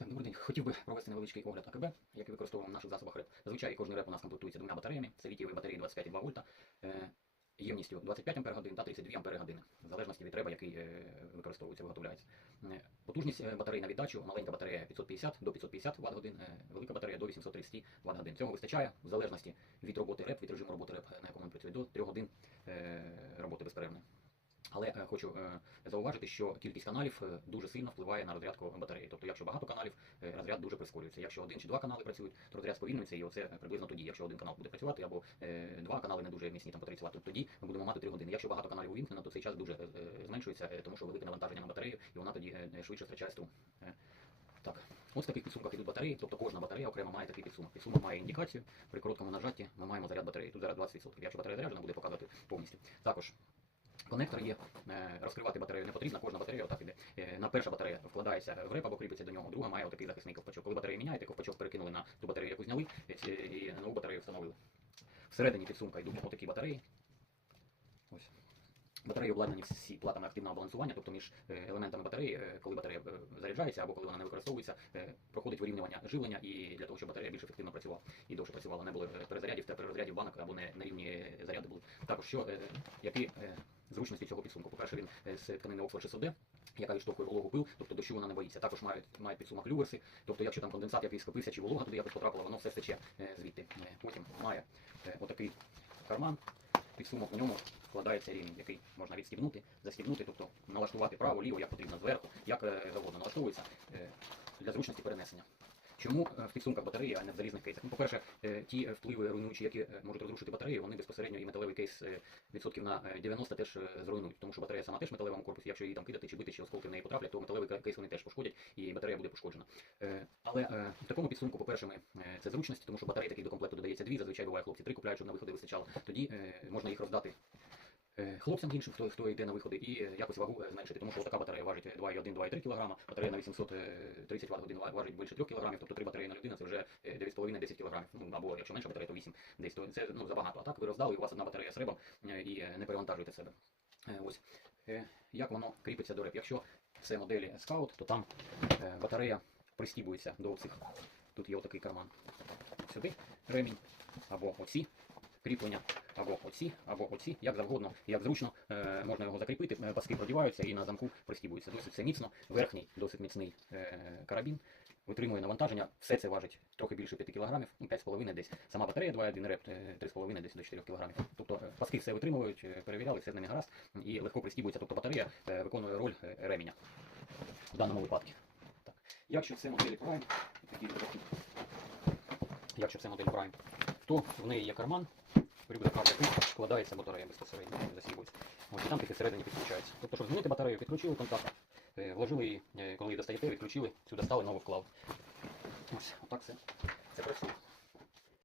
Так, добрий день. Хотів би провести невеличкий огляд АКБ, який використовуємо в наших засобах РЕП. Зазвичай кожен реп у нас комплектується двома батареями. Це літієві батареї 25,2 вольта, е, ємністю 25 Ах та 32 Ах, в залежності від треба, який е, використовується, виготовляється. Е, Потужність батарей на віддачу, маленька батарея 550 до 550 Вт велика батарея до 830 Вт. Цього вистачає в залежності від роботи РЕП, від режиму роботи РЕП, на якому він працює, до 3 годин роботи безперервної. Але е, хочу е, зауважити, що кількість каналів е, дуже сильно впливає на розрядку батареї. Тобто, якщо багато каналів, розряд дуже прискорюється. Якщо один чи два канали працюють, то розряд сповільнюється, і оце приблизно тоді. Якщо один канал буде працювати, або два канали не дуже міцні там працювати, то тоді ми будемо мати 3 години. Якщо багато каналів увімкнено, то цей час дуже зменшується, тому що велике навантаження на батарею, і вона тоді швидше втрачає струм. Так, ось в таких підсумках йдуть батареї, тобто кожна батарея окремо має такий підсумок. Підсумок має індикацію. При короткому нажатті ми маємо заряд батареї. Тут зараз 20%. Якщо батарея заряджена, буде показувати повністю. Також Конектор є, е, розкривати батарею не потрібно, кожна батарея отак іде. Е, На перша батарея вкладається в реп або кріпиться до нього, друга має отакий захисний ковпачок. Коли батарею міняєте, ковпачок перекинули на ту батарею, яку зняли, е, і нову батарею встановили. Всередині підсумка йдуть отакі батареї. Ось. Батареї обладнані всі платами активного балансування, тобто між елементами батареї, коли батарея заряджається або коли вона не використовується, проходить вирівнювання живлення і для того, щоб батарея більш ефективно працювала і довше працювала, не було перезарядів та перерозрядів банок або не, не рівні заряди були. Також що, які зручності цього підсумку? По-перше, він е, з тканини Oxford 600D, яка відштовхує вологу пил, тобто дощу вона не боїться. Також мають, мають підсумок люверси, тобто якщо там конденсат якийсь скопився чи волога туди якось потрапила, воно все стече е, звідти. Е, Потім має отакий карман, підсумок в ньому вкладається рівень, який можна відстібнути, застібнути, тобто налаштувати право, ліво, як потрібно, зверху, як завгодно налаштовується для зручності перенесення. Чому е, в підсумках батареї, а не в залізних кейсах? Ну, по-перше, е, ті е, впливи руйнуючі, які можуть розрушити батарею, вони безпосередньо і металевий кейс відсотків на е, 90 теж зруйнують, тому що батарея сама теж в металевому корпусі, якщо її там кидати чи бити, чи осколки в неї потраплять, то металевий кейс вони теж пошкодять і батарея буде пошкоджена. Але в такому підсумку, по-перше, це зручність, тому що батарей таких до комплекту додається дві, зазвичай буває хлопці три купляють, щоб на виходи вистачало. Тоді можна їх роздати хлопцям іншим, хто, хто йде на виходи, і е, якось вагу е, зменшити, тому що така батарея важить 2,1-2,3 кг, батарея на 830 Вт годин важить більше 3 кг, тобто 3 батареї на людину це вже е, 9,5-10 кг, ну або якщо менша батарея, то 8 десь, то це ну, забагато. А так ви роздали, і у вас одна батарея з ребом е, і е, не перевантажуєте себе. Е, Ось. Е, Як воно кріпиться до реп? Якщо це моделі Scout, то там е, батарея пристібується до цих. Тут є отакий карман. Сюди ремінь, або оці кріплення, або оці, або оці, як завгодно, як зручно, е, можна його закріпити, е, паски продіваються і на замку пристібуються. Досить все міцно, верхній досить міцний е, карабін, витримує навантаження, все це важить трохи більше 5 кг, ну 5,5 десь. Сама батарея 2,1 реп, е, 3,5 десь до 4 кг. Тобто паски все витримують, перевіряли, все з ними гаразд і легко пристібується. Тобто батарея виконує роль ременя в даному випадку. Якщо це моделі Prime, якщо це модель Prime, то в неї є карман, рюкзаках який вкладається батарея безпосередньо, засібується. Ось і там тільки всередині підключається. Тобто, щоб змінити батарею, підключили контакт, е, вложили її, е, коли її достаєте, відключили, сюди стали, нову вклав. Ось, отак це, це працює.